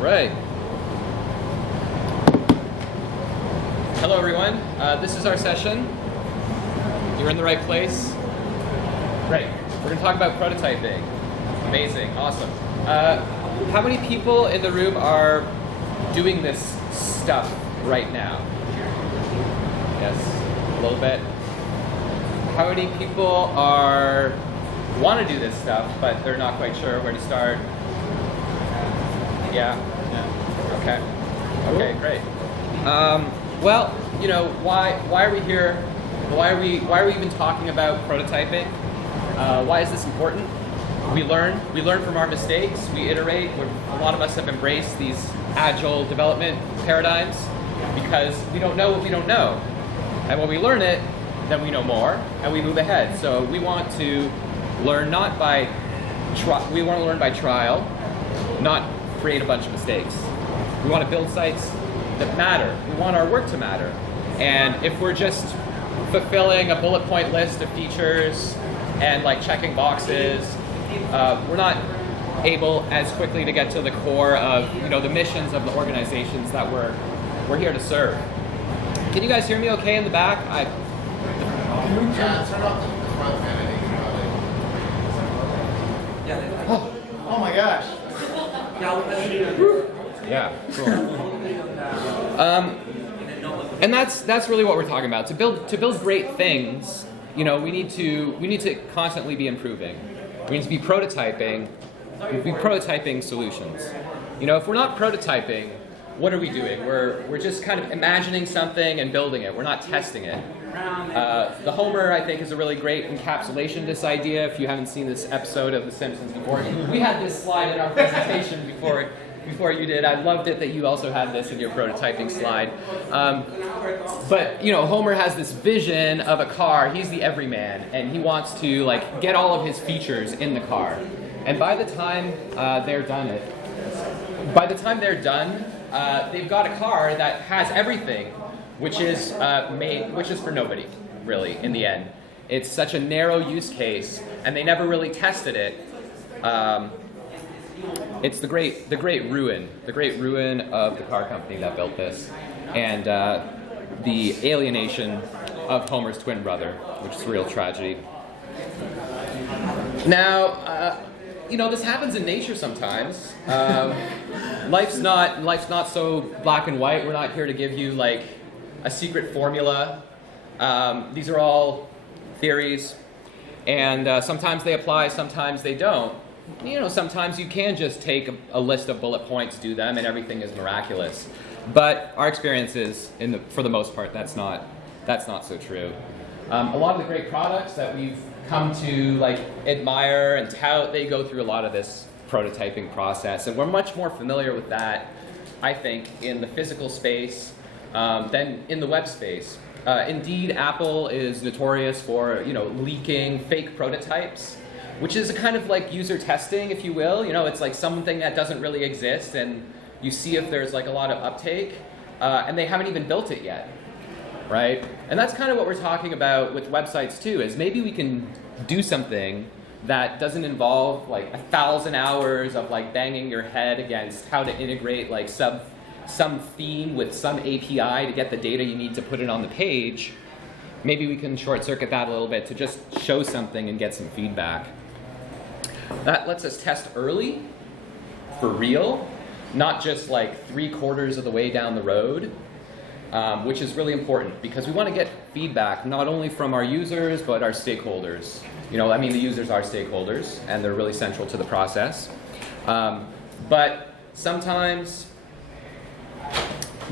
right. Hello, everyone. This is our session. You're in the right place. Great. We're going to talk about prototyping. Amazing. Awesome. How many people in the room are doing this stuff right now? Yes, a little bit. How many people want to do this stuff, but they're not quite sure where to start? Yeah. Okay, great. Well, you know, why are we here? Why are we even talking about prototyping? Why is this important? We learn from our mistakes. We iterate. A lot of us have embraced these agile development paradigms because we don't know what we don't know, and when we learn it, then we know more and we move ahead. So we want to learn by trial, not create a bunch of mistakes. We want to build sites that matter. We want our work to matter. And if we're just fulfilling a bullet point list of features and like checking boxes, we're not able as quickly to get to the core of the missions of the organizations that we're here to serve. Can you guys hear me okay in the back? Yeah, turn off the front vanity. Oh my gosh. Yeah, cool. And that's really what we're talking about. To build great things, we need to constantly be improving. We need to be prototyping. Solutions. If we're not prototyping, what are we doing? We're just kind of imagining something and building it. We're not testing it. The Homer, I think, is a really great encapsulation of this idea. If you haven't seen this episode of The Simpsons before, we had this slide in our presentation before you did. I loved it that you also had this in your prototyping slide. But Homer has this vision of a car. He's the everyman, and he wants to get all of his features in the car. And by the time they're done, they've got a car that has everything, which is for nobody, really, in the end. It's such a narrow use case, and they never really tested it. It's the great ruin of the car company that built this, and the alienation of Homer's twin brother, which is a real tragedy. Now, this happens in nature sometimes. Life's not so black and white. We're not here to give you a secret formula. These are all theories, and sometimes they apply, sometimes they don't. Sometimes you can just take a list of bullet points, do them, and everything is miraculous. But our experience is, for the most part, that's not so true. A lot of the great products that we've come to admire and tout, they go through a lot of this prototyping process, and we're much more familiar with that, I think, in the physical space than in the web space. Indeed, Apple is notorious for leaking fake prototypes, which is a kind of user testing, if you will. It's something that doesn't really exist, and you see if there's a lot of uptake, and they haven't even built it yet, right? And that's kind of what we're talking about with websites too, is maybe we can do something that doesn't involve 1,000 hours of banging your head against how to integrate some theme with some API to get the data you need to put it on the page. Maybe we can short circuit that a little bit to just show something and get some feedback. That lets us test early, for real, not just 3/4 of the way down the road, which is really important because we want to get feedback not only from our users but our stakeholders. The users are stakeholders and they're really central to the process. But sometimes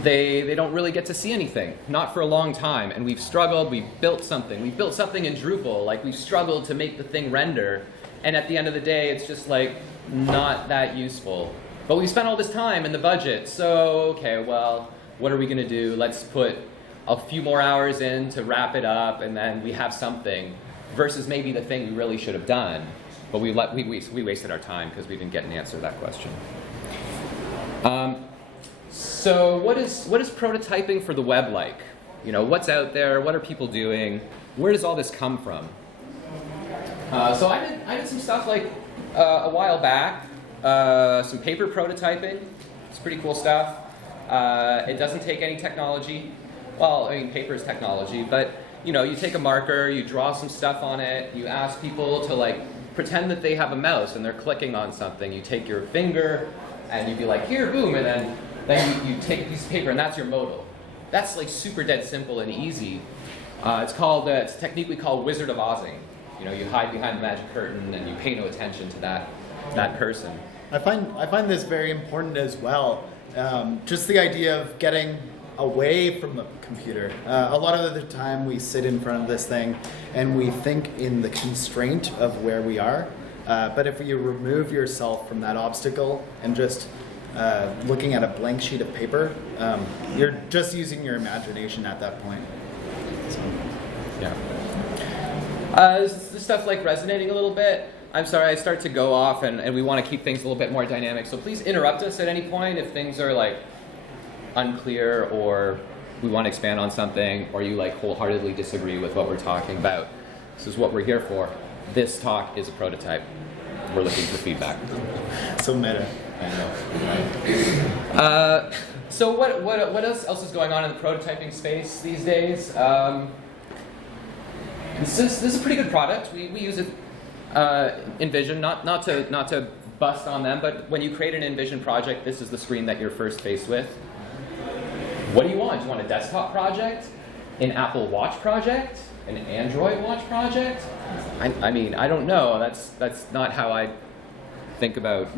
they don't really get to see anything, not for a long time. And we've struggled, we've built something in Drupal, we've struggled to make the thing render. And at the end of the day, it's just not that useful. But we spent all this time and the budget, so okay, well, what are we going to do? Let's put a few more hours in to wrap it up, and then we have something, versus maybe the thing we really should have done. But we wasted our time because we didn't get an answer to that question. So what is prototyping for the web like? What's out there? What are people doing? Where does all this come from? So I did some stuff a while back, some paper prototyping. It's pretty cool stuff. It doesn't take any technology. Well, I mean, paper is technology, but you know, you take a marker, you draw some stuff on it, you ask people to like pretend that they have a mouse and they're clicking on something. You take your finger and you'd be like, here, boom, and then you take a piece of paper and that's your modal. That's like super dead simple and easy. It's a technique we call Wizard of Ozzing. You know, you hide behind the magic curtain and you pay no attention to that person. I find this very important as well. Just the idea of getting away from the computer. A lot of the time we sit in front of this thing and we think in the constraint of where we are. But if you remove yourself from that obstacle and just looking at a blank sheet of paper, you're just using your imagination at that point. So. Yeah. Is this stuff like resonating a little bit? I'm sorry, I start to go off and we want to keep things a little bit more dynamic. So please interrupt us at any point if things are like unclear or we want to expand on something or you like wholeheartedly disagree with what we're talking about. This is what we're here for. This talk is a prototype. We're looking for feedback. So meta. I know. So what else is going on in the prototyping space these days? This is a pretty good product. We use it in Vision, not to bust on them, but when you create an InVision project, this is the screen that you're first faced with. What do you want? Do you want a desktop project, an Apple Watch project, an Android Watch project? I mean, I don't know. That's not how I think about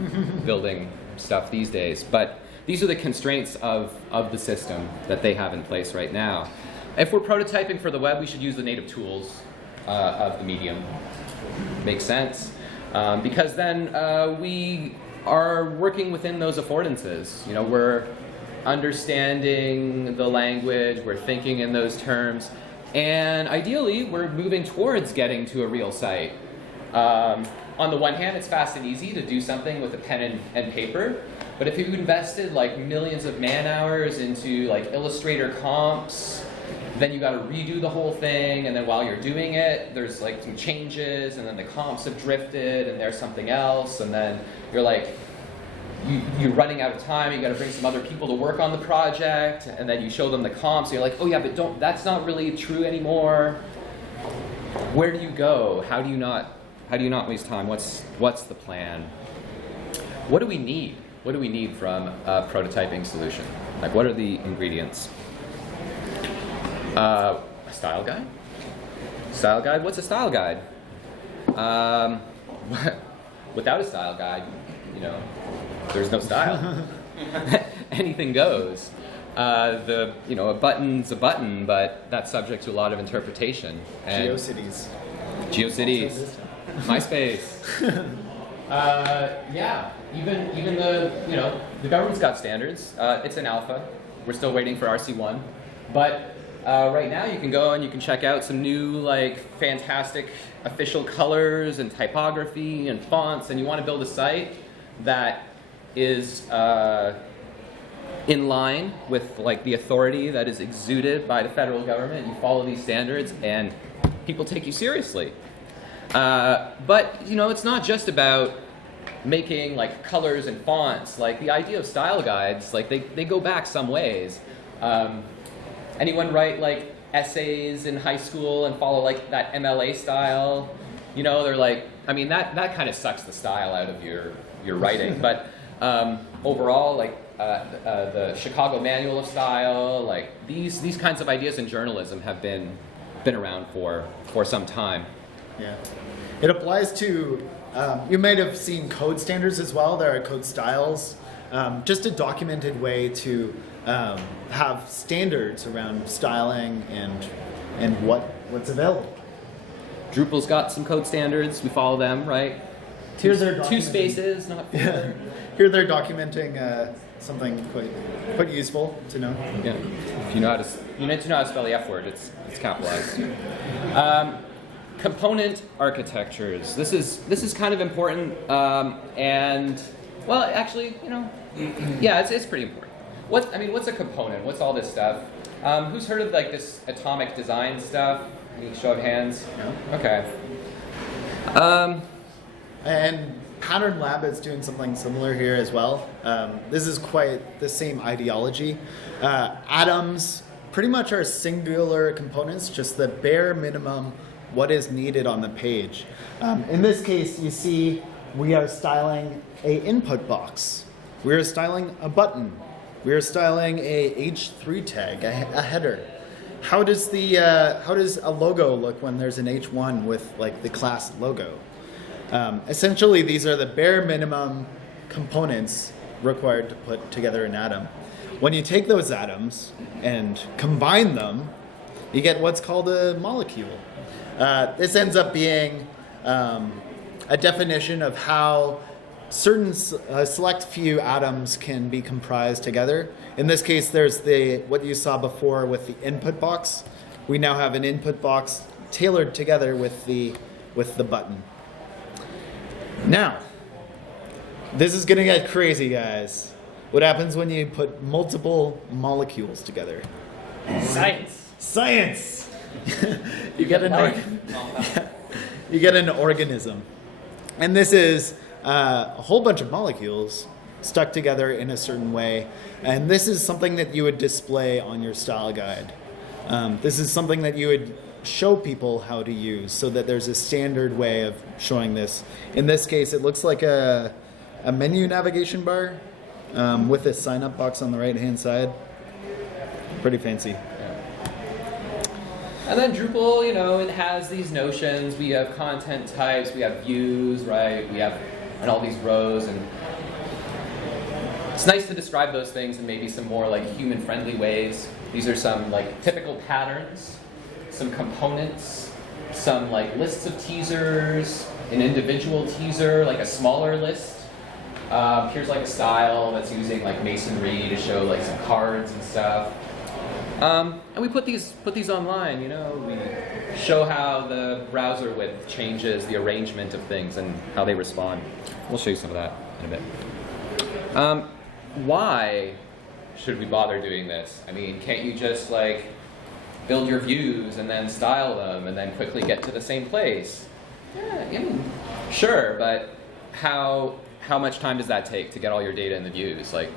building stuff these days. But these are the constraints of the system that they have in place right now. If we're prototyping for the web, we should use the native tools of the medium. Makes sense. Because then we are working within those affordances. You know, we're understanding the language, we're thinking in those terms, and ideally we're moving towards getting to a real site. On the one hand, it's fast and easy to do something with a pen and paper, but if you invested like millions of man hours into like Illustrator comps, then you got to redo the whole thing, and then while you're doing it, there's like some changes, and then the comps have drifted, and there's something else, and then you're like, you're running out of time, you got to bring some other people to work on the project, and then you show them the comps, and you're like, oh yeah, but that's not really true anymore. Where do you go? How do you not waste time? What's the plan? What do we need? What do we need from a prototyping solution? Like, what are the ingredients? A style guide? Style guide? What's a style guide? Without a style guide, you know, there's no style. Anything goes. A button's a button, but that's subject to a lot of interpretation. And GeoCities. MySpace. Yeah. Even the government's got standards. It's an alpha. We're still waiting for RC1, but right now you can go and you can check out some new like fantastic official colors and typography and fonts, and you want to build a site that is in line with like the authority that is exuded by the federal government. You follow these standards and people take you seriously. But you know, it's not just about making like colors and fonts. Like the idea of style guides, like they go back some ways. Anyone write like essays in high school and follow like that MLA style? You know, they're like, I mean, that kind of sucks the style out of your writing. But overall, like the Chicago Manual of Style, like these kinds of ideas in journalism have been around for some time. Yeah, it applies to. You might have seen code standards as well. There are code styles. Just a documented way to have standards around styling and what's available. Drupal's got some code standards. We follow them, right? Here they're two spaces, not four. Yeah. Here they're documenting something quite useful to know. Yeah. If you need to know how to spell the F word. It's capitalized. Component architectures. This is kind of important, and well, actually, you know, yeah, it's pretty important. What's a component? What's all this stuff? Who's heard of like this atomic design stuff? Any show of hands? No. Okay. And Pattern Lab is doing something similar here as well. This is quite the same ideology. Atoms pretty much are singular components, just the bare minimum what is needed on the page. In this case, you see we are styling a input box. We are styling a button. We are styling a H3 tag, a header. How does a logo look when there's an H1 with like the class logo? Essentially, these are the bare minimum components required to put together an atom. When you take those atoms and combine them, you get what's called a molecule. This ends up being a definition of how certain select few atoms can be comprised together. In this case, there's what you saw before with the input box. We now have an input box tailored together with the button. Now, this is gonna get crazy, guys. What happens when you put multiple molecules together? Science! You get an organism. And this is a whole bunch of molecules stuck together in a certain way. And this is something that you would display on your style guide. This is something that you would show people how to use so that there's a standard way of showing this. In this case, it looks like a menu navigation bar with a sign up box on the right hand side. Pretty fancy. And then Drupal, it has these notions. We have content types, we have views, right? And all these rows, and it's nice to describe those things in maybe some more like human-friendly ways. These are some like typical patterns, some components, some like lists of teasers, an individual teaser, like a smaller list. Here's like a style that's using like masonry to show like some cards and stuff. And we put these online, we show how the browser width changes the arrangement of things and how they respond. We'll show you some of that in a bit. Why should we bother doing this? I mean, can't you just like build your views and then style them and then quickly get to the same place? Yeah, sure, but how much time does that take to get all your data in the views? Like,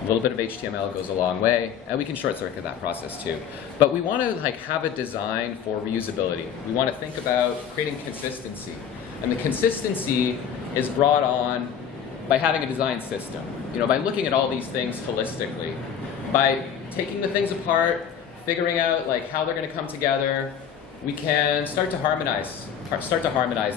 a little bit of HTML goes a long way, and we can short circuit that process too. But we want to have a design for reusability. We want to think about creating consistency, and the consistency is brought on by having a design system. By looking at all these things holistically, by taking the things apart, figuring out how they're going to come together. We can start to harmonize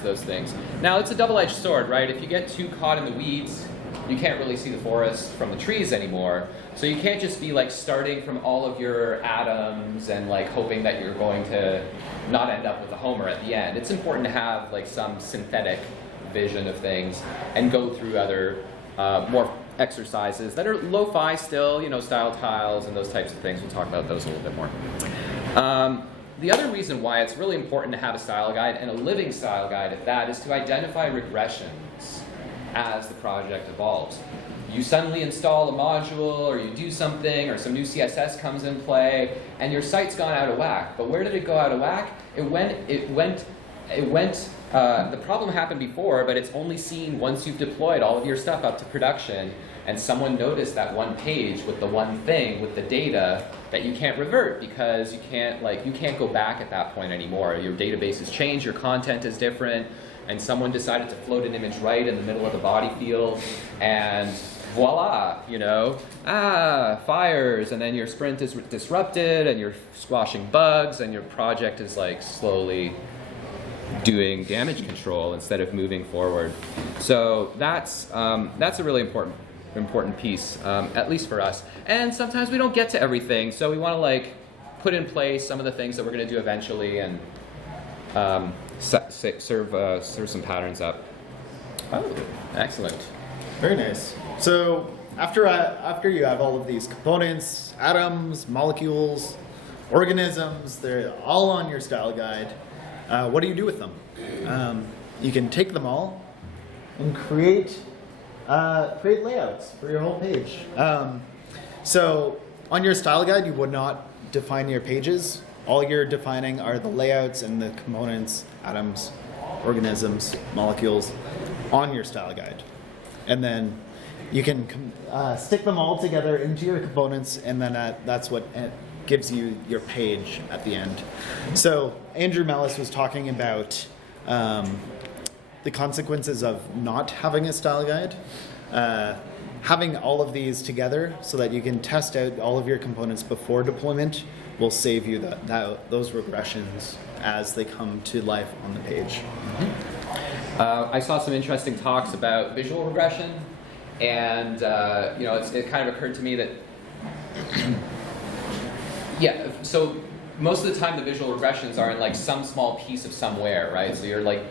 those things. Now, it's a double-edged sword, right? If you get too caught in the weeds, you can't really see the forest from the trees anymore. So you can't just be starting from all of your atoms and hoping that you're going to not end up with a homer at the end. It's important to have some synthetic vision of things and go through other more exercises that are lo-fi still, style tiles and those types of things. We'll talk about those a little bit more. The other reason why it's really important to have a style guide, and a living style guide at that, is to identify regressions as the project evolves. You suddenly install a module, or you do something, or some new CSS comes in play, and your site's gone out of whack. But where did it go out of whack? The problem happened before, but it's only seen once you've deployed all of your stuff up to production, and someone noticed that one page with the one thing, with the data, that you can't revert because you can't go back at that point anymore. Your database has changed, your content is different, and someone decided to float an image right in the middle of the body field, and voila, fires, and then your sprint is disrupted, and you're squashing bugs, and your project is slowly doing damage control instead of moving forward. So that's a really important piece, at least for us. And sometimes we don't get to everything, so we want to put in place some of the things that we're going to do eventually, and serve some patterns up. Oh, excellent. Very nice. So after you have all of these components, atoms, molecules, organisms, they're all on your style guide. What do you do with them? You can take them all and create layouts for your whole page. So on your style guide, you would not define your pages. All you're defining are the layouts and the components, atoms, organisms, molecules. on your style guide. And then you can stick them all together into your components, and then that's what gives you your page at the end. So Andrew Mellis was talking about the consequences of not having a style guide. Having all of these together so that you can test out all of your components before deployment will save you those regressions as they come to life on the page. I saw some interesting talks about visual regression, and it kind of occurred to me that so most of the time the visual regressions are in like some small piece of somewhere, right? So you're like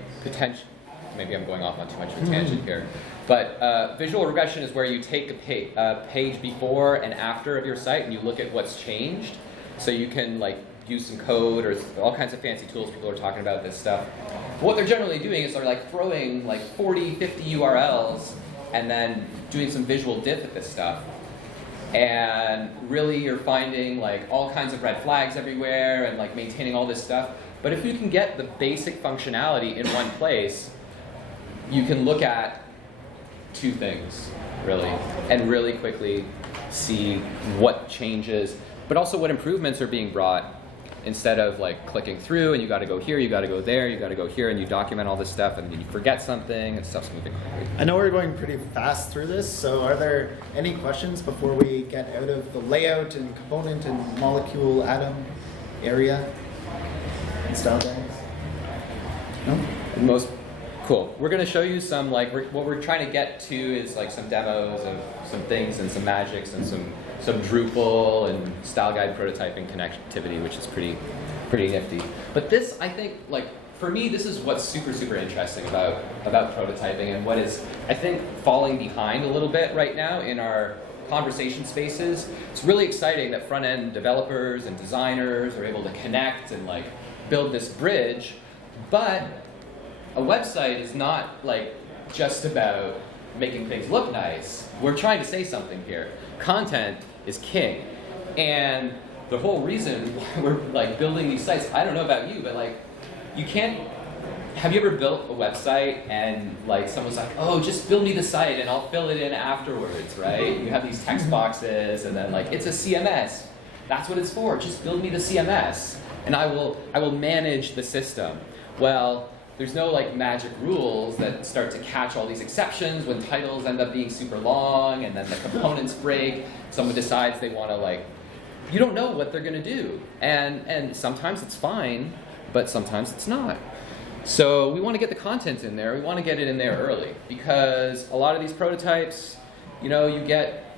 maybe I'm going off on too much of a tangent here, but visual regression is where you take a page before and after of your site and you look at what's changed. So you can like use some code or all kinds of fancy tools. People are talking about this stuff. What they're generally doing is they're like throwing like 40, 50 URLs and then doing some visual diff at this stuff. And really you're finding like all kinds of red flags everywhere and like maintaining all this stuff. But if you can get the basic functionality in one place, you can look at two things, really, and really quickly see what changes, but also what improvements are being brought, instead of like clicking through and you got to go here, you got to go there, you got to go here, and you document all this stuff and then you forget something and stuff's moving quickly. I know we're going pretty fast through this, so are there any questions before we get out of the layout and component and molecule atom area and style guides? No? Cool. We're going to show you some, like, what we're trying to get to is like some demos of some things and some magics and some Drupal and style guide prototyping connectivity, which is pretty nifty. But this, I think, like, for me, this is what's super interesting about prototyping and what is, I think, falling behind a little bit right now in our conversation spaces. It's really exciting that front-end developers and designers are able to connect and like build this bridge, but a website is not like just about making things look nice. We're trying to say something here. Content is king. And the whole reason why we're like building these sites, I don't know about you, but like you can't, have you ever built a website and like someone's like, oh, just build me the site and I'll fill it in afterwards, right? You have these text boxes and then like, it's a CMS. That's what it's for, just build me the CMS and I will manage the system. Well, there's no like magic rules that start to catch all these exceptions when titles end up being super long and then the components break. Someone decides they want to like, you don't know what they're going to do. And sometimes it's fine, but sometimes it's not. So we want to get the content in there. We want to get it in there early because a lot of these prototypes, you know, you get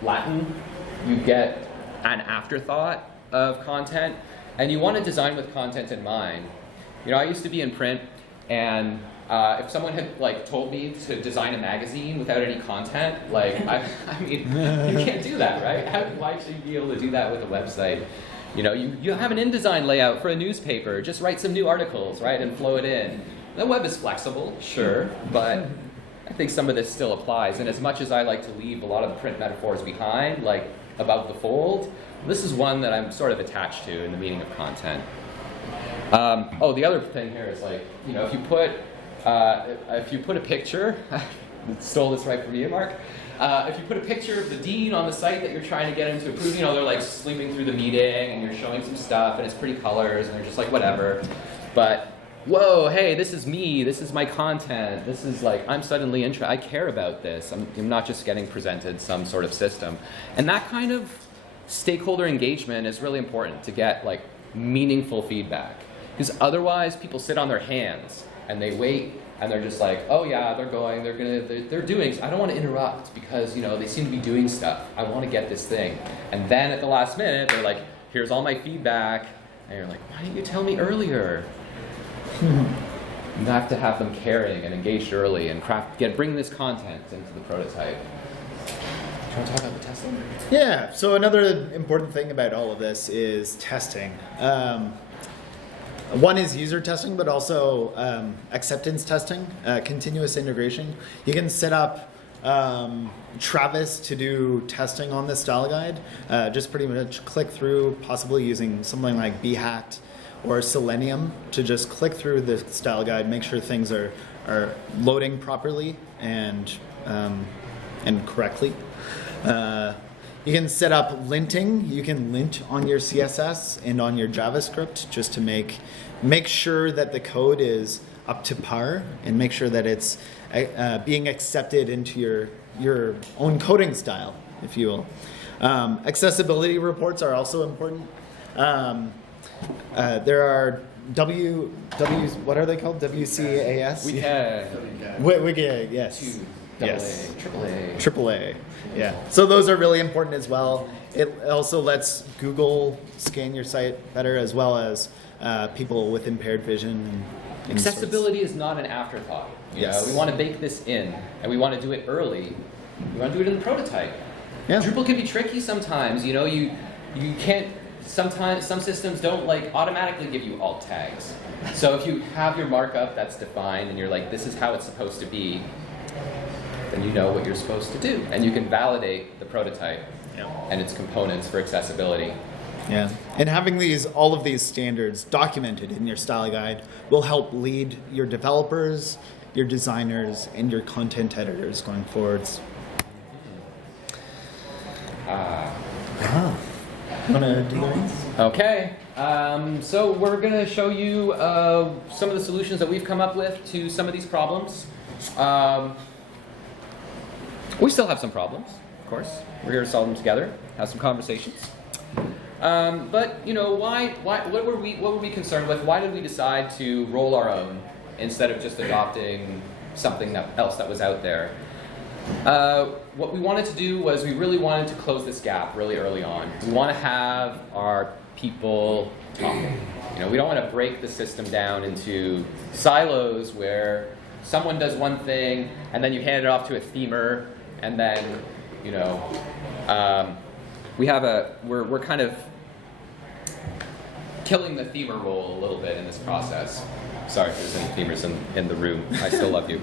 Latin, you get an afterthought of content, and you want to design with content in mind. You know, I used to be in print, and if someone had like told me to design a magazine without any content, like I mean, you can't do that, right? Why should you be able to do that with a website? You know, you have an InDesign layout for a newspaper. Just write some new articles, right, and flow it in. The web is flexible, sure, but I think some of this still applies. And as much as I like to leave a lot of the print metaphors behind, like above the fold, this is one that I'm sort of attached to in the meaning of content. The other thing here is like, you know, if you put a picture, stole this right from you, Mark. If you put a picture of the dean on the site that you're trying to get him to approve, you know, they're like sleeping through the meeting and you're showing some stuff and it's pretty colors and they're just like, whatever. But, whoa, hey, this is me, this is my content, this is like, I'm suddenly interested, I care about this. I'm not just getting presented some sort of system. And that kind of stakeholder engagement is really important to get like meaningful feedback. Because otherwise people sit on their hands and they wait and they're just like, oh yeah, they're doing, I don't want to interrupt because, you know, they seem to be doing stuff. I want to get this thing. And then at the last minute, they're like, here's all my feedback. And you're like, why didn't you tell me earlier? You have to have them caring and engaged early and bring this content into the prototype. Do you want to talk about the testing? Yeah, so another important thing about all of this is testing. One is user testing, but also acceptance testing, continuous integration. You can set up Travis to do testing on the style guide. Just pretty much click through, possibly using something like Behat or Selenium to just click through the style guide, make sure things are loading properly and correctly. You can set up linting. You can lint on your CSS and on your JavaScript just to make sure that the code is up to par and make sure that it's being accepted into your own coding style, if you will. Accessibility reports are also important. There are what are they called? WCAS? WCAG, yes. Yes. AAA. Yeah. So those are really important as well. It also lets Google scan your site better, as well as people with impaired vision. And Accessibility is not an afterthought. Yes. We want to bake this in, and we want to do it early. We want to do it in the prototype. Yeah. Drupal can be tricky sometimes. You can't. Sometimes some systems don't automatically give you alt tags. So if you have your markup that's defined and you're like, this is how it's supposed to be, then you know what you're supposed to do, and you can validate the prototype and its components for accessibility. Yeah, and having all of these standards documented in your style guide will help lead your developers, your designers, and your content editors going forwards. Want to do those? Okay, so we're going to show you some of the solutions that we've come up with to some of these problems. We still have some problems, of course. We're here to solve them together, have some conversations. But what were we concerned with? Why did we decide to roll our own instead of just adopting something else that was out there? What we wanted to do was we really wanted to close this gap really early on. We want to have our people talking. We don't want to break the system down into silos where someone does one thing and then you hand it off to a themer, and then we're kind of killing the themer role a little bit in this process. Sorry if there's any themers in the room. I still love you.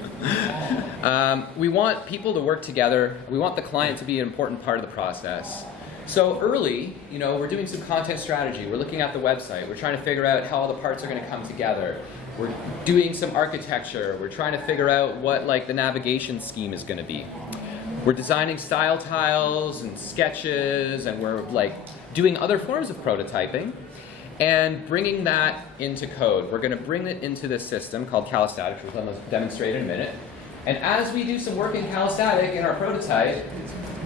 We want people to work together. We want the client to be an important part of the process. So early, we're doing some content strategy. We're looking at the website. We're trying to figure out how all the parts are going to come together. We're doing some architecture. We're trying to figure out what the navigation scheme is going to be. We're designing style tiles and sketches, and we're doing other forms of prototyping and bringing that into code. We're going to bring it into this system called kalastatic, which we'll demonstrate in a minute. And as we do some work in kalastatic in our prototype,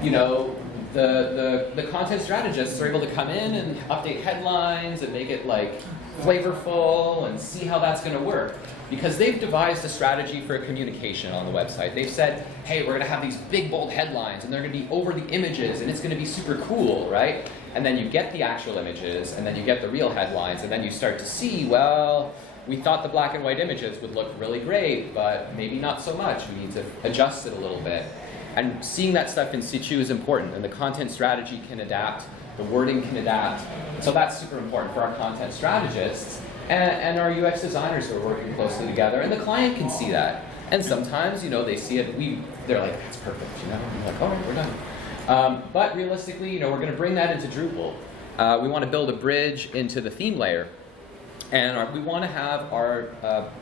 the content strategists are able to come in and update headlines and make it flavorful and see how that's going to work. Because they've devised a strategy for communication on the website. They've said, hey, we're going to have these big, bold headlines, and they're going to be over the images, and it's going to be super cool, right? And then you get the actual images, and then you get the real headlines, and then you start to see, well, we thought the black and white images would look really great, but maybe not so much. We need to adjust it a little bit. And seeing that stuff in situ is important, and the content strategy can adapt, the wording can adapt. So that's super important for our content strategists. And our UX designers who are working closely together, and the client can see that. And sometimes, they see it. They're like, "It's perfect," And we're like, "All right, we're done." But realistically, we're going to bring that into Drupal. We want to build a bridge into the theme layer, and we want to have our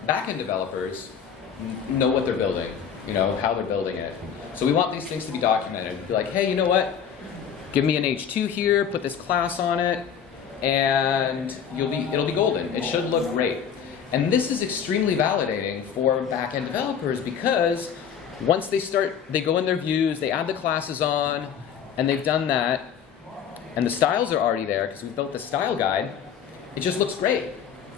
backend developers know what they're building, how they're building it. So we want these things to be documented. Be like, "Hey, you know what? Give me an H2 here. Put this class on it." And it'll be golden. It should look great. And this is extremely validating for back-end developers, because once they go in their views, they add the classes on, and they've done that, and the styles are already there because we've built the style guide, it just looks great.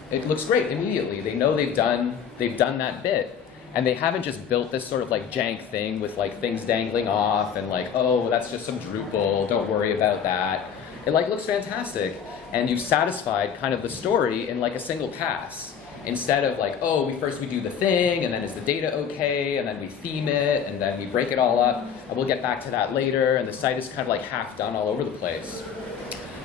It looks great immediately. They know they've done that bit. And they haven't just built this sort of jank thing with things dangling off and oh, that's just some Drupal, don't worry about that. It looks fantastic. And you've satisfied kind of the story in a single pass. Instead of oh, we do the thing, and then is the data okay, and then we theme it, and then we break it all up, and we'll get back to that later, and the site is kind of half done all over the place.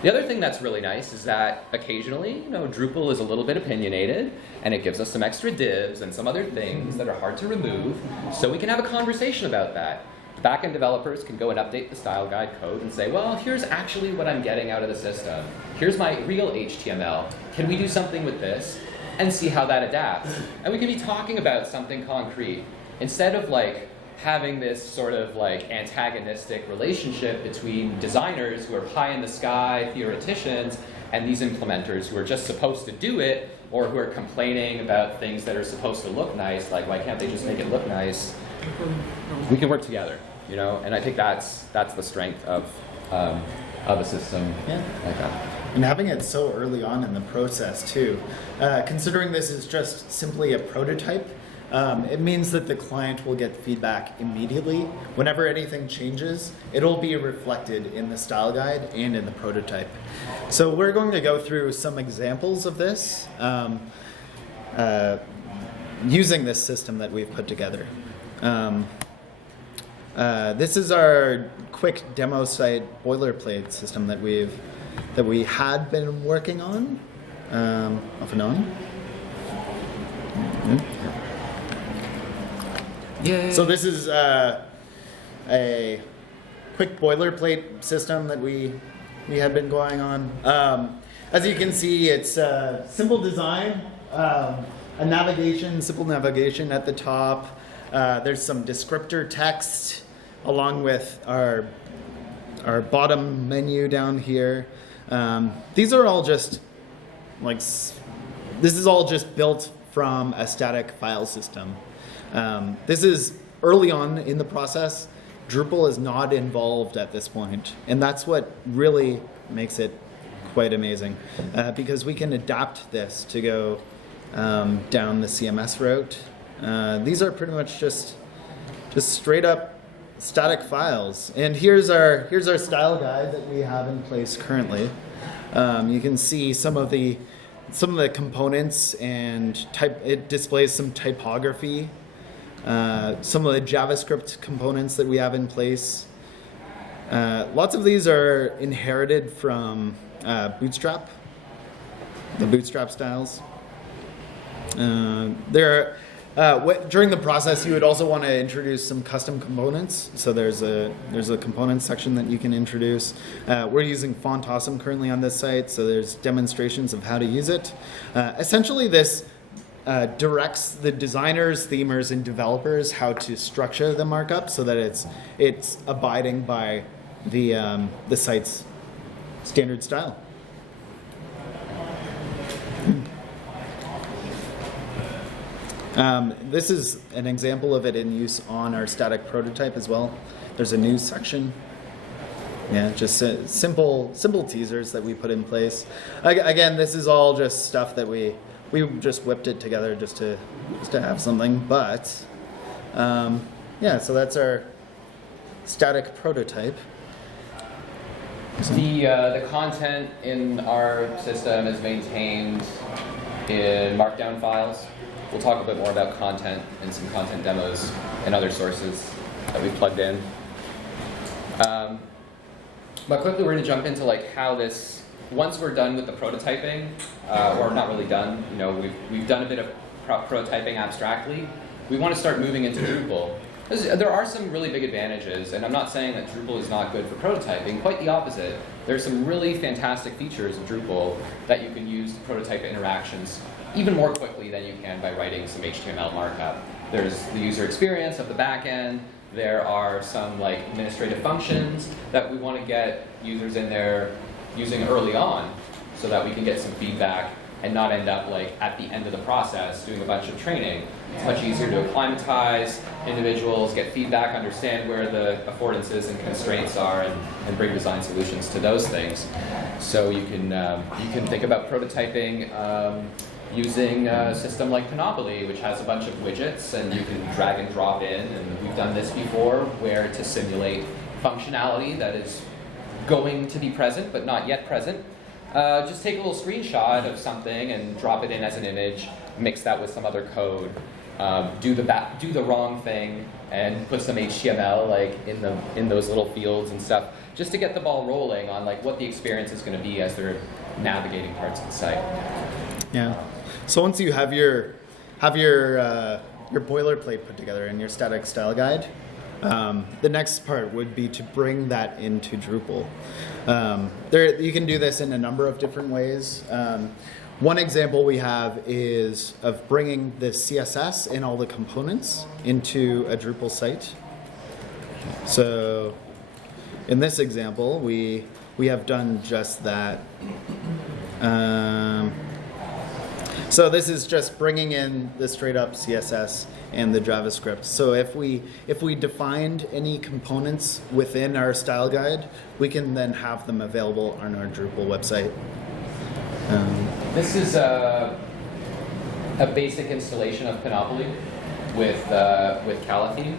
The other thing that's really nice is that occasionally, Drupal is a little bit opinionated, and it gives us some extra divs and some other things that are hard to remove, so we can have a conversation about that. Backend developers can go and update the style guide code and say, well, here's actually what I'm getting out of the system. Here's my real HTML. Can we do something with this? and see how that adapts. And we can be talking about something concrete instead of like having this sort of like antagonistic relationship between designers who are pie in the sky theoreticians and these implementers who are just supposed to do it, or who are complaining about things that are supposed to look nice, like why can't they just make it look nice? We can work together, you know, and I think that's the strength of a system like that. And having it so early on in the process too, considering this is just simply a prototype, it means that the client will get feedback immediately. Whenever anything changes, it'll be reflected in the style guide and in the prototype. So we're going to go through some examples of this using this system that we've put together. This is our quick demo site boilerplate system that we had been working on off and on. Yay. So this is a quick boilerplate system that we had been going on. As you can see, it's simple design, a navigation, simple navigation at the top. There's some descriptor text along with our bottom menu down here. These are all just this is all just built from a static file system. This is early on in the process. Drupal is not involved at this point, and that's what really makes it quite amazing, because we can adapt this to go down the CMS route. These are pretty much just straight up static files. And here's our style guide that we have in place currently. You can see some of the components and it displays some typography. Some of the JavaScript components that we have in place. Lots of these are inherited from Bootstrap, the Bootstrap styles. During the process, you would also want to introduce some custom components. So there's a components section that you can introduce. We're using Font Awesome currently on this site, so there's demonstrations of how to use it. Essentially, this directs the designers, themers, and developers how to structure the markup so that it's abiding by the site's standard style. This is an example of it in use on our static prototype as well. There's a news section. Yeah, just simple teasers that we put in place. Again, this is all just stuff that we just whipped it together just to have something. But yeah, so that's our static prototype. The content in our system is maintained in Markdown files. We'll talk a bit more about content and some content demos and other sources that we've plugged in. But quickly, we're going to jump into like how this. Once we're done with the prototyping, or not really done, you know, we've done a bit of prototyping abstractly. We want to start moving into Drupal. There are some really big advantages, and I'm not saying that Drupal is not good for prototyping. Quite the opposite. There's some really fantastic features of Drupal that you can use to prototype interactions even more quickly than you can by writing some HTML markup. There's the user experience of the back end. There are some like administrative functions that we want to get users in there using early on so that we can get some feedback and not end up like at the end of the process doing a bunch of training. It's much easier to acclimatize individuals, get feedback, understand where the affordances and constraints are, and bring design solutions to those things. So you can think about prototyping using a system like Pinnacle, which has a bunch of widgets, and you can drag and drop in. And we've done this before, where to simulate functionality that is going to be present but not yet present. Just take a little screenshot of something and drop it in as an image, mix that with some other code, do the wrong thing, and put some HTML like in those little fields and stuff, just to get the ball rolling on like what the experience is going to be as they're navigating parts of the site. Yeah. So once you have your boilerplate put together and your static style guide, the next part would be to bring that into Drupal. You can do this in a number of different ways. One example we have is of bringing the CSS and all the components into a Drupal site. So in this example, we have done just that. So this is just bringing in the straight up CSS and the JavaScript. So if we defined any components within our style guide, we can then have them available on our Drupal website. This is a basic installation of Panoply with Kalatheme.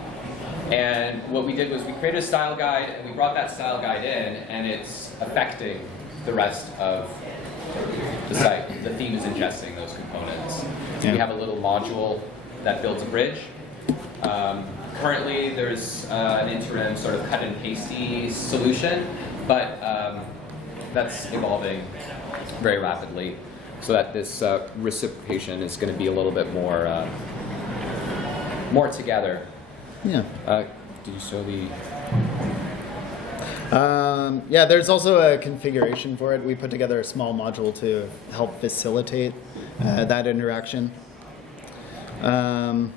And what we did was we created a style guide, and we brought that style guide in, and it's affecting the rest of the site. The theme is ingesting those components. Yeah. We have a little module that builds a bridge. Currently, there's an interim sort of cut and pasty solution, but that's evolving very rapidly, so that this reciprocation is going to be a little bit more together. Yeah. Did you show the? Yeah, there's also a configuration for it. We put together a small module to help facilitate that interaction. Is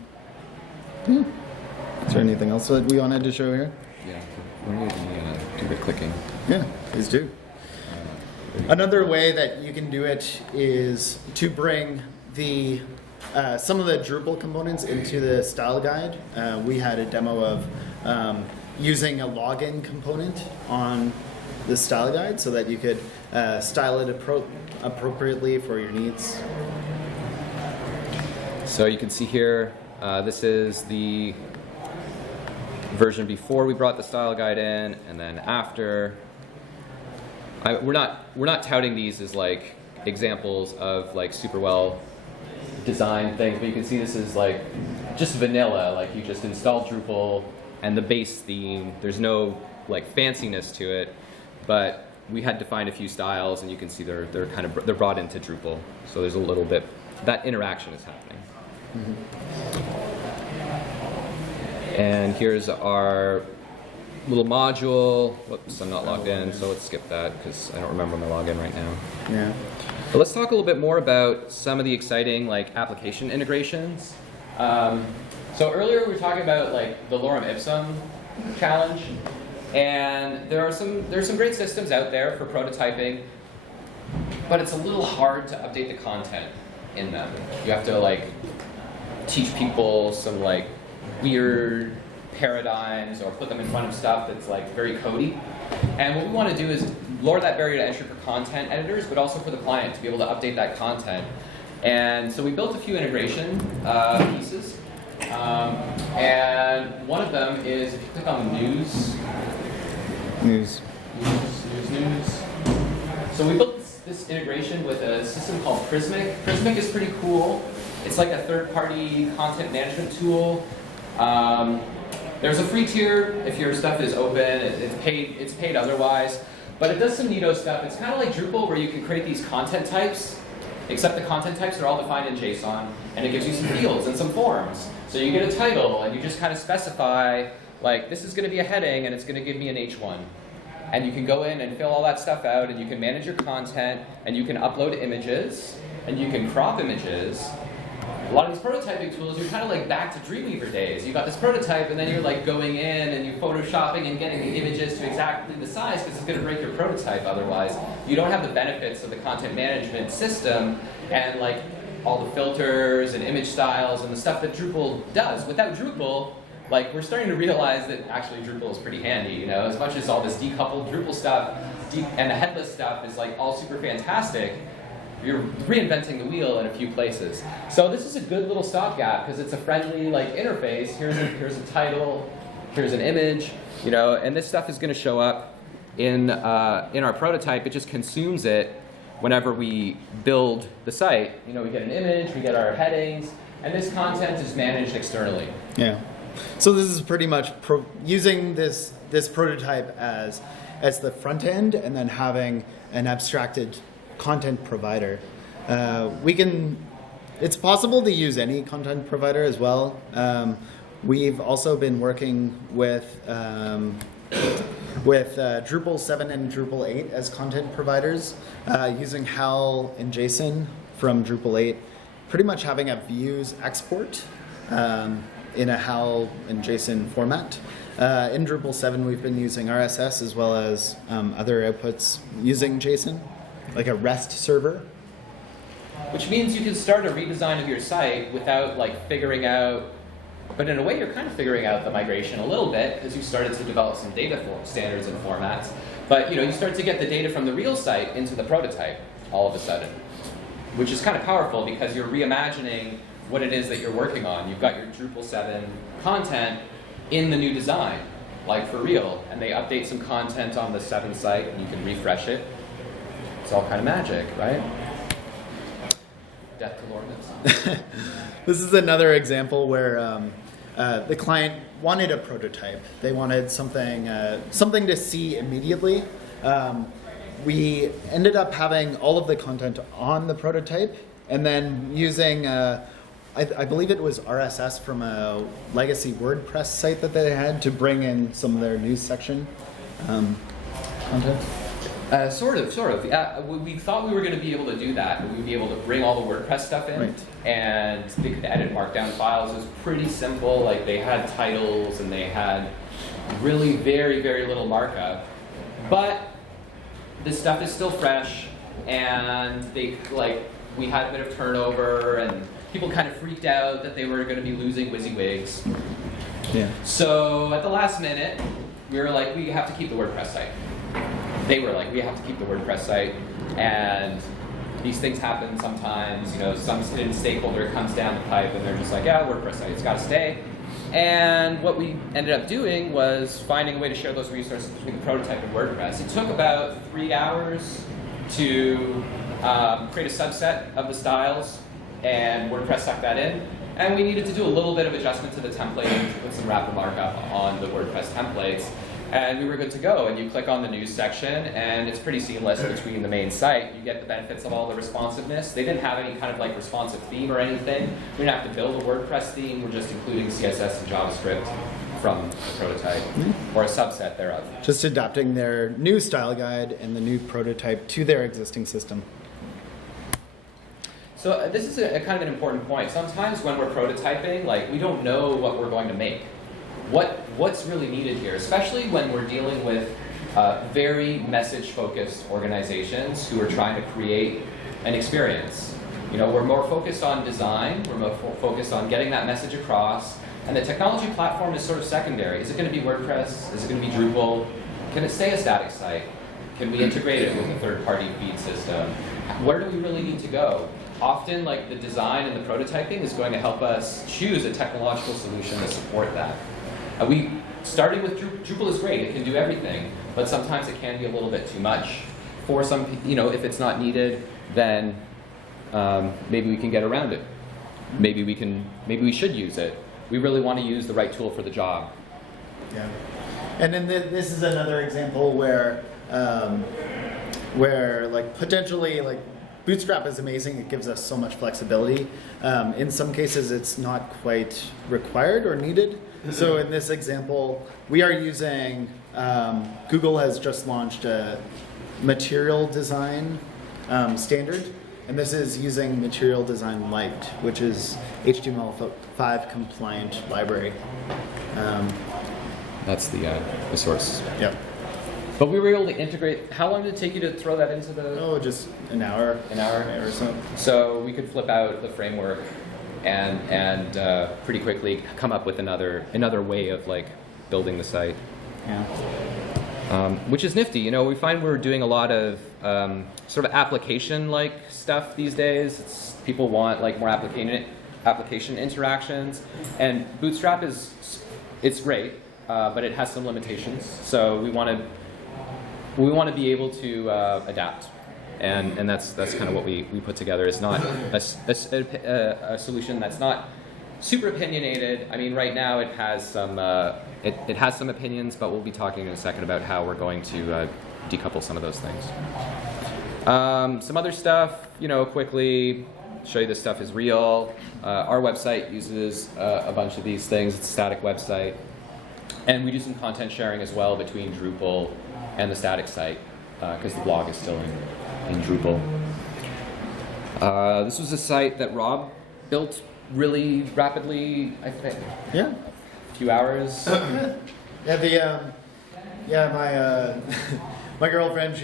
there anything else that we wanted to show here? Yeah, we're going to do the clicking. Yeah, please do. Another way that you can do it is to bring the some of the Drupal components into the style guide. We had a demo of using a login component on the style guide so that you could style it appropriately for your needs. So you can see here, this is the version before we brought the style guide in, and then after. We're not touting these as like examples of like super well designed things, but you can see this is like just vanilla. Like you just install Drupal and the base theme. There's no like fanciness to it, but we had defined a few styles, and you can see they're brought into Drupal. So there's a little bit that interaction is happening. Mm-hmm. And here's our little module. Whoops, I'm not logged in, so let's skip that because I don't remember my login right now. Yeah. But let's talk a little bit more about some of the exciting like application integrations. So earlier we were talking about like the lorem ipsum challenge, and there's some great systems out there for prototyping, but it's a little hard to update the content in them. You have to like teach people some like weird paradigms or put them in front of stuff that's like very codey. And what we want to do is lower that barrier to entry for content editors, but also for the client to be able to update that content. And so we built a few integration pieces. And one of them is if you click on the news. So we built this integration with a system called Prismic. Prismic is pretty cool. It's like a third-party content management tool. There's a free tier if your stuff is open. It's paid otherwise, but it does some neato stuff. It's kind of like Drupal, where you can create these content types, except the content types are all defined in JSON, and it gives you some fields and some forms. So you get a title, and you just kind of specify, like, this is going to be a heading, and it's going to give me an H1. And you can go in and fill all that stuff out, and you can manage your content, and you can upload images, and you can crop images. A lot of these prototyping tools, you're kind of like back to Dreamweaver days. You got this prototype, and then you're like going in and you're photoshopping and getting the images to exactly the size because it's going to break your prototype otherwise. You don't have the benefits of the content management system and like all the filters and image styles and the stuff that Drupal does. Without Drupal, like we're starting to realize that actually Drupal is pretty handy. You know, as much as all this decoupled Drupal stuff and the headless stuff is like all super fantastic, you're reinventing the wheel in a few places. So this is a good little stopgap because it's a friendly like interface. Here's a title, here's an image, you know, and this stuff is going to show up in our prototype. It just consumes it whenever we build the site. You know, we get an image, we get our headings, and this content is managed externally. Yeah. So this is pretty much using this prototype as the front end, and then having an abstracted content provider. It's possible to use any content provider as well. We've also been working with Drupal 7 and Drupal 8 as content providers, using HAL and JSON from Drupal 8, pretty much having a views export in a HAL and JSON format. In Drupal 7, we've been using RSS as well as other outputs using JSON, like a REST server. Which means you can start a redesign of your site without like figuring out, but in a way you're kind of figuring out the migration a little bit because you started to develop some data standards and formats. But you start to get the data from the real site into the prototype all of a sudden, which is kind of powerful because you're reimagining what it is that you're working on. You've got your Drupal 7 content in the new design, like for real, and they update some content on the 7 site and you can refresh it. It's all kind of magic, right? Death to Lornas. This is another example where the client wanted a prototype. They wanted something to see immediately. We ended up having all of the content on the prototype and then using, I believe it was RSS from a legacy WordPress site that they had to bring in some of their news section content. Sort of. We thought we were going to be able to do that. We would be able to bring all the WordPress stuff in, Right. and they could edit Markdown files. It was pretty simple. Like they had titles and they had really very, very little markup. But this stuff is still fresh, and we had a bit of turnover, and people kind of freaked out that they were going to be losing WYSIWYGs. Yeah. So at the last minute, we were like, we have to keep the WordPress site. They were like, we have to keep the WordPress site, and these things happen sometimes. Some hidden stakeholder comes down the pipe, and they're just like, yeah, WordPress site, it's got to stay. And what we ended up doing was finding a way to share those resources between the prototype and WordPress. It took about 3 hours to create a subset of the styles, and WordPress stuck that in. And we needed to do a little bit of adjustment to the template to put some wrapper markup on the WordPress templates. And we were good to go. And you click on the news section, and it's pretty seamless between the main site. You get the benefits of all the responsiveness. They didn't have any kind of like responsive theme or anything. We didn't have to build a WordPress theme. We're just including CSS and JavaScript from the prototype, or a subset thereof. Just adapting their new style guide and the new prototype to their existing system. So this is a kind of an important point. Sometimes when we're prototyping, like we don't know what we're going to make. What's really needed here, especially when we're dealing with very message-focused organizations who are trying to create an experience. We're more focused on design, we're more focused on getting that message across, and the technology platform is sort of secondary. Is it going to be WordPress? Is it going to be Drupal? Can it stay a static site? Can we integrate it with a third-party feed system? Where do we really need to go? Often, like the design and the prototyping is going to help us choose a technological solution to support that. We starting with Drupal is great; it can do everything, but sometimes it can be a little bit too much. For some, if it's not needed, then maybe we can get around it. Maybe we should use it. We really want to use the right tool for the job. Yeah, and then this is another example where like potentially like Bootstrap is amazing. It gives us so much flexibility. In some cases, it's not quite required or needed. So in this example, we are using, Google has just launched a material design standard, and this is using material design lite, which is HTML5 compliant library. That's the source. Yep. But we were able to integrate. How long did it take you to throw that into the? Oh, just an hour. An hour or so. So we could flip out the framework and pretty quickly come up with another way of like building the site. Yeah. Which is nifty. We find we're doing a lot of sort of application-like stuff these days. People want like more application interactions, and Bootstrap it's great, but it has some limitations. So we want to be able to adapt. And that's kind of what we put together. It's not a solution that's not super opinionated. I mean, right now it has some it has some opinions, but we'll be talking in a second about how we're going to decouple some of those things. Some other stuff, quickly show you this stuff is real. Our website uses a bunch of these things. It's a static website, and we do some content sharing as well between Drupal and the static site because the blog is still in Drupal. This was a site that Rob built really rapidly, I think. Yeah. A few hours. My my girlfriend,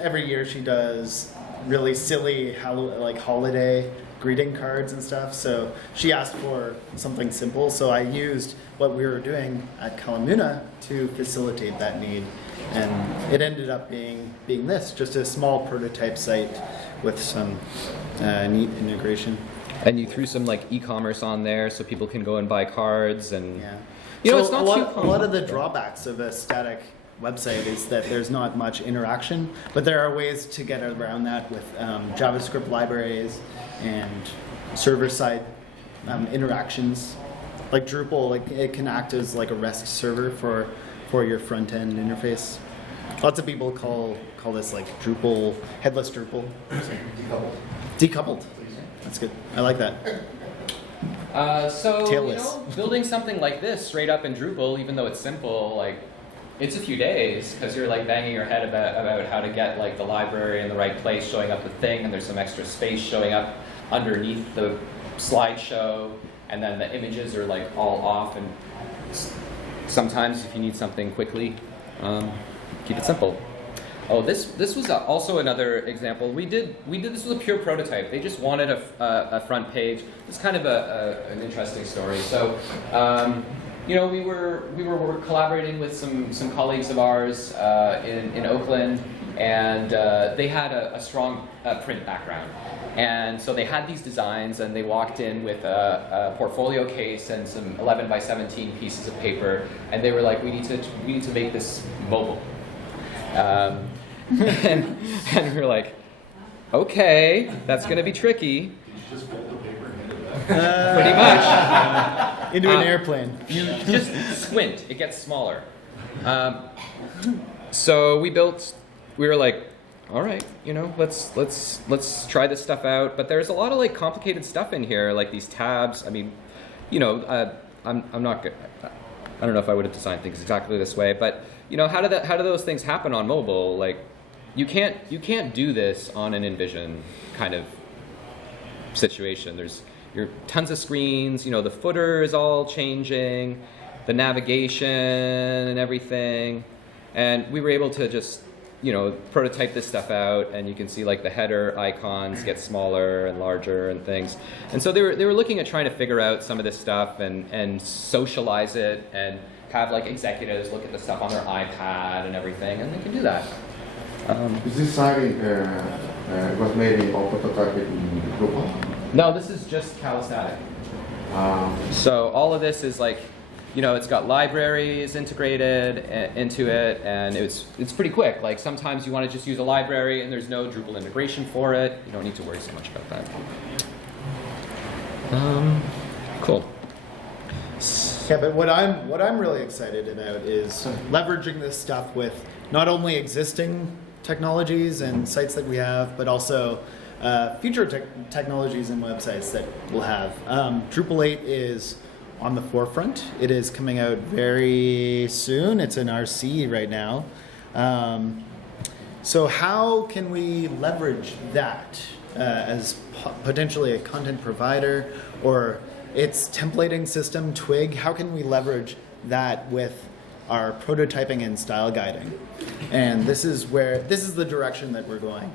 every year she does really silly holiday greeting cards and stuff. So she asked for something simple. So I used what we were doing at Kalamuna to facilitate that need, and it ended up being this, just a small prototype site with some neat integration. And you threw some like e-commerce on there so people can go and buy cards and Yeah. you know, So it's not a lot of the drawbacks of a static website is that there's not much interaction, but there are ways to get around that with JavaScript libraries and server-side interactions. Like Drupal, it can act as like a REST server for your front-end interface. Lots of people call this like Drupal, headless Drupal. Decoupled. That's good. I like that. So, Tailless. building something like this straight up in Drupal, even though it's simple, like, it's a few days because you're like banging your head about how to get like the library in the right place, showing up the thing, and there's some extra space showing up underneath the slideshow, and then the images are like all off. And sometimes if you need something quickly, keep it simple. Oh, this was also another example. We did this was a pure prototype. They just wanted a front page. It's kind of an interesting story. So, we were collaborating with some colleagues of ours in Oakland, and they had a strong print background. And so they had these designs, and they walked in with a portfolio case and some 11 by 17 pieces of paper, and they were like, "We need to make this mobile." And we were like, okay, that's going to be tricky. Pretty much. Into an airplane. You just squint, it gets smaller. So we were like, all right, let's try this stuff out. But there's a lot of like complicated stuff in here, like these tabs. I mean, I'm not good. I don't know if I would have designed things exactly this way, but how do those things happen on mobile? Like, you can't do this on an InVision kind of situation. There's tons of screens. The footer is all changing, the navigation and everything, and we were able to just prototype this stuff out, and you can see like the header icons get smaller and larger and things. And so they were looking at trying to figure out some of this stuff and socialize it and have like executives look at the stuff on their iPad and everything, and they can do that. Is this site was made in or prototype in Drupal? No, this is just kalastatic. So all of this is like, it's got libraries integrated into it, and it's pretty quick. Like sometimes you want to just use a library and there's no Drupal integration for it. You don't need to worry so much about that. Cool. Yeah, but what I'm really excited about is leveraging this stuff with not only existing technologies and sites that we have, but also future technologies and websites that we'll have. Drupal 8 is on the forefront. It is coming out very soon. It's in RC right now. So how can we leverage that as potentially a content provider, or its templating system, Twig? How can we leverage that with our prototyping and style guiding? And this is the direction that we're going.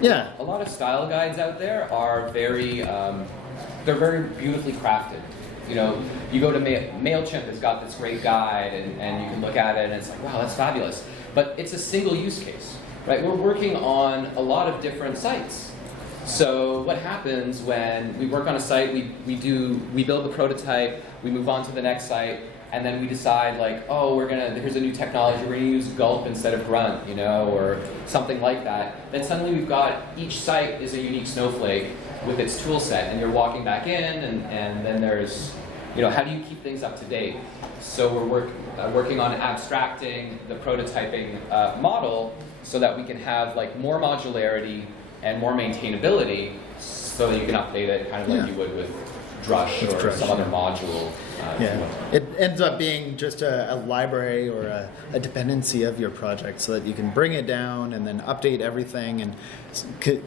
Yeah. A lot of style guides out there are they're very beautifully crafted. You go to MailChimp has got this great guide, and you can look at it and it's like, wow, that's fabulous. But it's a single use case, right? We're working on a lot of different sites. So what happens when we work on a site, we build the prototype, we move on to the next site, and then we decide like, oh, here's a new technology, we're gonna use Gulp instead of Grunt, or something like that. Then suddenly we've got, each site is a unique snowflake with its tool set, and you're walking back in, and then there's, how do you keep things up to date? So we're working on abstracting the prototyping model so that we can have like more modularity and more maintainability, so that you can update it kind of like you would with Drush With or Drush, some other yeah. module. if you Yeah, want. it ends up being just a library or a dependency of your project so that you can bring it down and then update everything and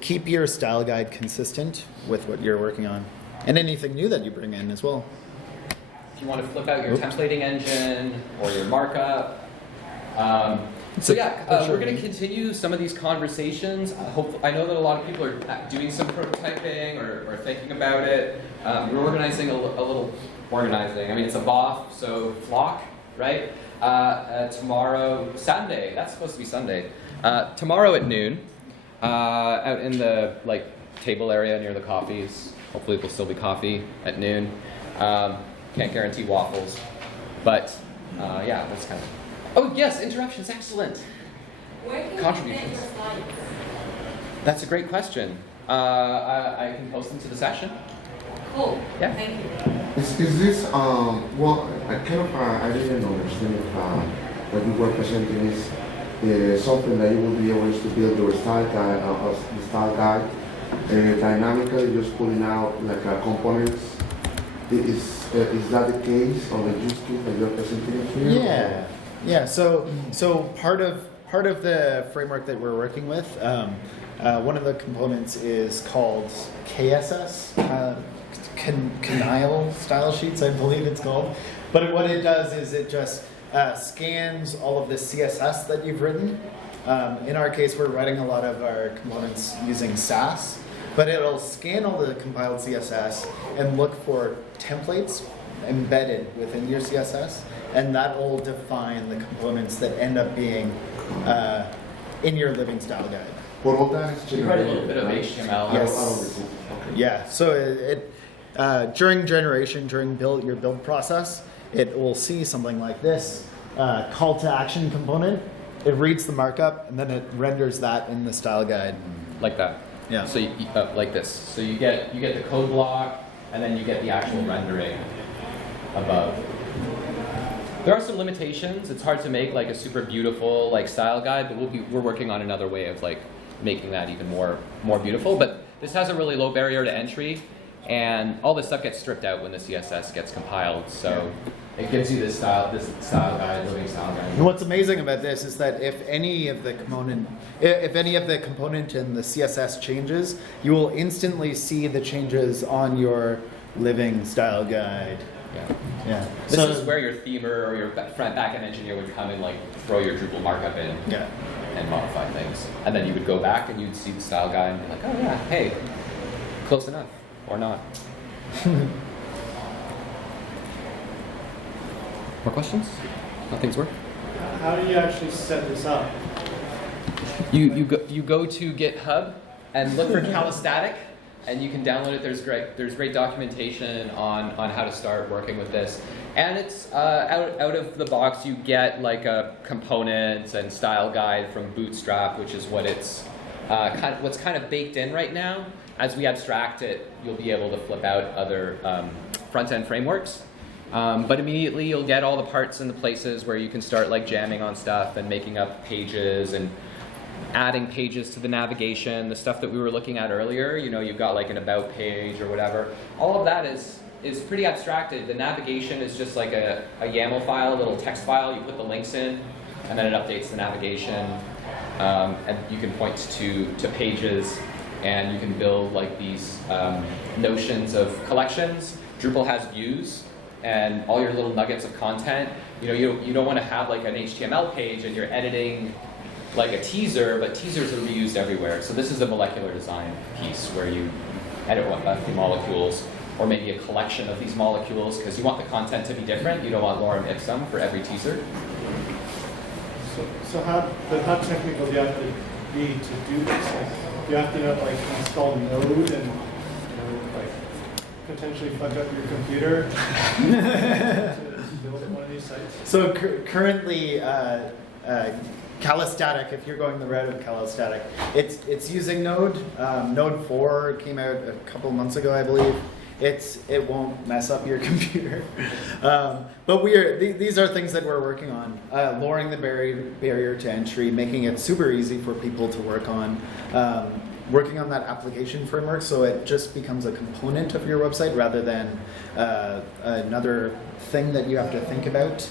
keep your style guide consistent with what you're working on and anything new that you bring in as well. If you want to flip out your templating engine or your markup. We're going to continue some of these conversations. I know that a lot of people are doing some prototyping or thinking about it. We're organizing a little organizing. I mean, it's a BOF, so flock, right? Tomorrow, Sunday. That's supposed to be Sunday. Tomorrow at noon, out in the table area near the coffees. Hopefully, there'll still be coffee at noon. Can't guarantee waffles, but that's kind of. Oh yes, interruptions, excellent. Where can Contributions. you get your slides? That's a great question. I can post them to the session. Cool. Yeah. Thank you. Is this, I didn't understand if what you were presenting is something that you will be able to build your style guide dynamically, just pulling out components. Is that the case or the use case that you're presenting here? Yeah. So part of the framework that we're working with, one of the components is called KSS, Canile Style Sheets, I believe it's called. But what it does is it just scans all of the CSS that you've written. In our case, we're writing a lot of our components using Sass, but it'll scan all the compiled CSS and look for templates embedded within your CSS, and that will define the components that end up being in your living style guide. But all that is You write a little generated, bit of right? HTML. Yes. Out of the system. Okay. Yeah, so it during generation, during your build process, it will see something like this call to action component. It reads the markup and then it renders that in the style guide. Like that. Yeah. So like this. So you get the code block, and then you get the actual rendering above. There are some limitations. It's hard to make a super beautiful style guide, but we're working on another way of making that even more beautiful. But this has a really low barrier to entry, and all this stuff gets stripped out when the CSS gets compiled. So it gives you this style guide, living style guide. And what's amazing about this is that if any of the component in the CSS changes, you will instantly see the changes on your living style guide. Yeah. This is where your themer or your back-end engineer would come and throw your Drupal markup in and modify things. And then you would go back and you'd see the style guide and be like, oh yeah, hey, close enough, or not. More questions? How things work? How do you actually set this up? You go to GitHub and look for kalastatic, and you can download it. There's great documentation on how to start working with this, and it's out of the box. You get a component and style guide from Bootstrap, which is what it's what's kind of baked in right now. As we abstract it, you'll be able to flip out other front-end frameworks. But immediately you'll get all the parts and the places where you can start jamming on stuff and making up pages and adding pages to the navigation, the stuff that we were looking at earlier. You've got an about page or whatever. All of that is pretty abstracted. The navigation is just a YAML file, a little text file. You put the links in, and then it updates the navigation. And you can point to pages, and you can build these notions of collections. Drupal has views, and all your little nuggets of content. You don't want to have an HTML page and you're editing a teaser, but teasers are reused everywhere. So this is a molecular design piece where you edit a few molecules, or maybe a collection of these molecules, because you want the content to be different. You don't want lorem ipsum for every teaser. So how technical do you have to be to do this? Do you have to install Node and potentially fuck up your computer to build one of these sites? So currently, Kalastatic, if you're going the route of Kalastatic, it's using Node. Node 4 came out a couple months ago, I believe. It won't mess up your computer. But these are things that we're working on. Lowering the barrier to entry, making it super easy for people to work on. working on that application framework so it just becomes a component of your website rather than another thing that you have to think about.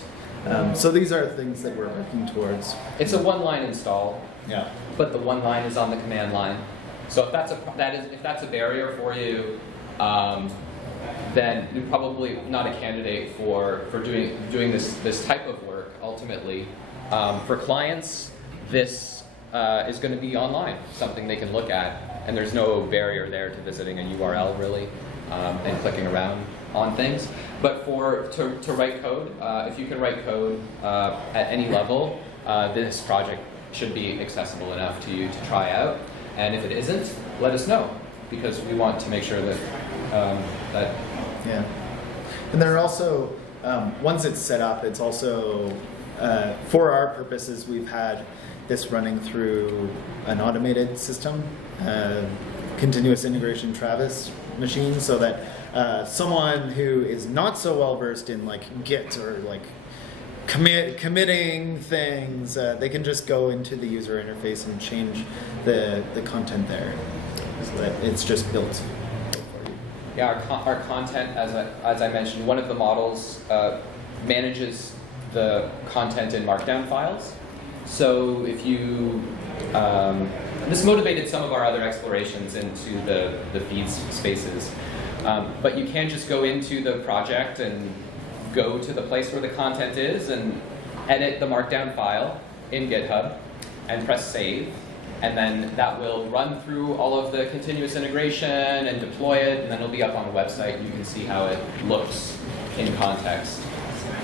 So these are things that we're working towards. It's a one-line install, Yeah. but the one line is on the command line. So if that's a barrier for you, then you're probably not a candidate for doing this type of work. Ultimately, for clients, this is going to be online, something they can look at, and there's no barrier there to visiting a URL really and clicking around on things. But to write code, if you can write code at any level, this project should be accessible enough to you to try out. And if it isn't, let us know, because we want to make sure that Yeah. And there are also, once it's set up, it's also, for our purposes, we've had this running through an automated system, continuous integration Travis machine, so that someone who is not so well versed in like Git or like committing things, they can just go into the user interface and change the content there, so that it's just built. Yeah, our content, as I mentioned, one of the models manages the content in Markdown files. So if you, this motivated some of our other explorations into the feeds spaces. But you can just go into the project and go to the place where the content is and edit the Markdown file in GitHub and press save. And then that will run through all of the continuous integration and deploy it, and then it'll be up on the website. You can see how it looks in context.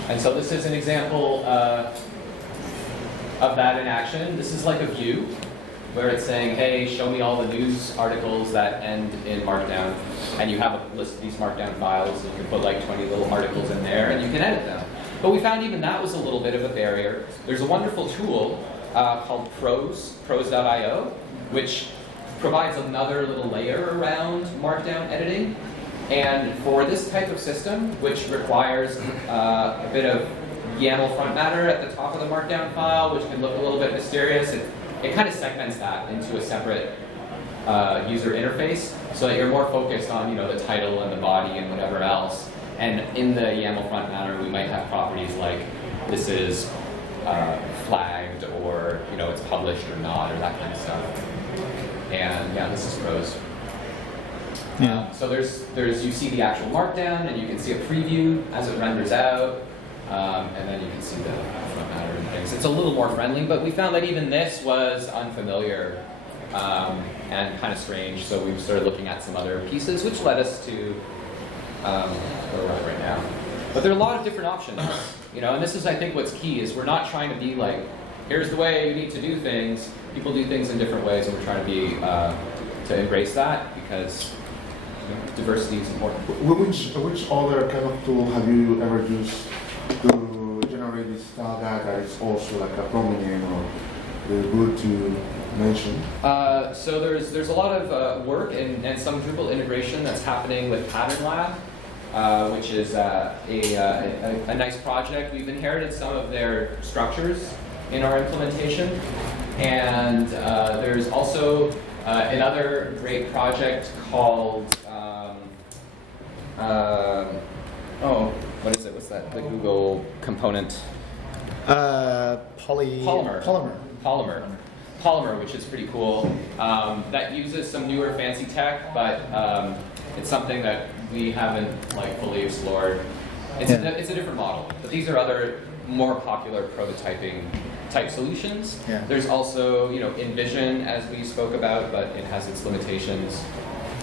And so this is an example of that in action. This is like a view where it's saying, hey, show me all the news articles that end in Markdown. And you have a list of these Markdown files. You can put like 20 little articles in there, and you can edit them. But we found even that was a little bit of a barrier. There's a wonderful tool called pros.io, which provides another little layer around Markdown editing. And for this type of system, which requires a bit of YAML front matter at the top of the Markdown file, which can look a little bit mysterious, it kind of segments that into a separate user interface so that you're more focused on the title and the body and whatever else. And in the YAML front matter, we might have properties like this is flagged, or it's published or not, or that kind of stuff. And yeah, this is pros. Yeah. So there's you see the actual Markdown, and you can see a preview as it renders out, and then you can see the front matter and things. It's a little more friendly, but we found that even this was unfamiliar and kind of strange. So we started looking at some other pieces, which led us to where we're at right now. But there are a lot of different options, and this is, I think, what's key is we're not trying to be like, here's the way you need to do things. People do things in different ways, and we're trying to be to embrace that, because diversity is important. Which other kind of tool have you ever used to generate this style guide that is also like a prominent or good to mention? So there's a lot of work and some Drupal integration that's happening with Pattern Lab, which is a nice project. We've inherited some of their structures in our implementation, and there's also another great project called what is it? What's that? The Google component? Polymer, which is pretty cool. That uses some newer fancy tech, but it's something that we haven't fully explored. It's a different model, but these are other more popular prototyping type solutions. Yeah. There's also InVision, as we spoke about, but it has its limitations.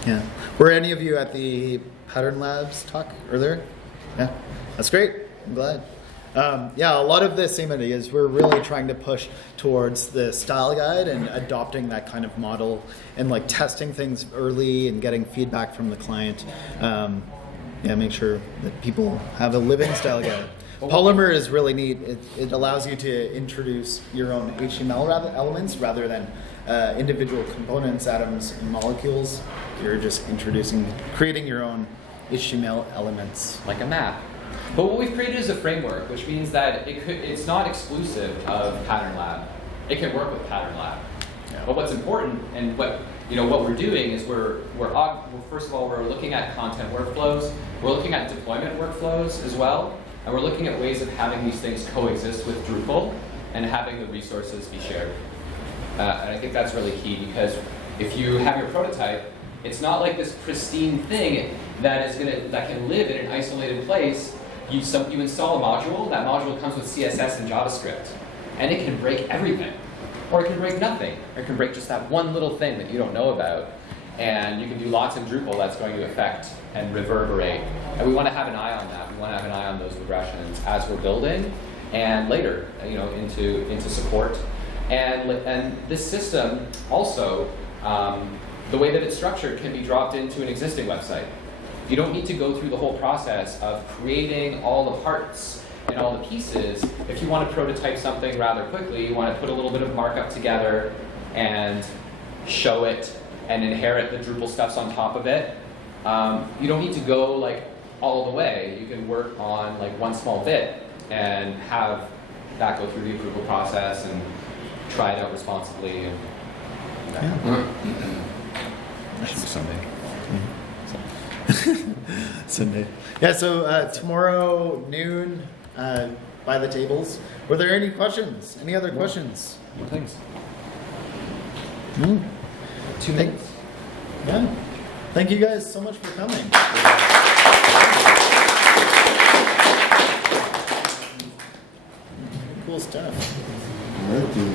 Yeah. Were any of you at the Pattern Labs talk earlier? Yeah. That's great. I'm glad. Yeah, a lot of the same ideas. We're really trying to push towards the style guide and adopting that kind of model and testing things early and getting feedback from the client. Make sure that people have a living style guide. Polymer is really neat. It allows you to introduce your own HTML elements rather than individual components, atoms, and molecules. You're just creating your own HTML elements. Like a map. But what we've created is a framework, which means that it's not exclusive of Pattern Lab. It can work with Pattern Lab. Yeah. But what's important, and what what we're doing is first of all, we're looking at content workflows. We're looking at deployment workflows as well. And we're looking at ways of having these things coexist with Drupal and having the resources be shared. And I think that's really key, because if you have your prototype, it's not like this pristine thing that can live in an isolated place. You install a module, that module comes with CSS and JavaScript, and it can break everything. Or it can break nothing. Or it can break just that one little thing that you don't know about. And you can do lots in Drupal that's going to affect and reverberate. And we want to have an eye on that. We want to have an eye on those regressions as we're building, and later, into support. And this system also, the way that it's structured, can be dropped into an existing website. You don't need to go through the whole process of creating all the parts and all the pieces. If you want to prototype something rather quickly, you want to put a little bit of markup together and show it and inherit the Drupal stuffs on top of it. You don't need to go all the way. You can work on one small bit and have that go through the approval process and try it out responsibly. And That should be Sunday. Sunday. Yeah, so tomorrow noon, by the tables. Were there any questions? Any other questions? More things. 2 minutes. Yeah. Thank you guys so much for coming. Cool stuff. Thank you.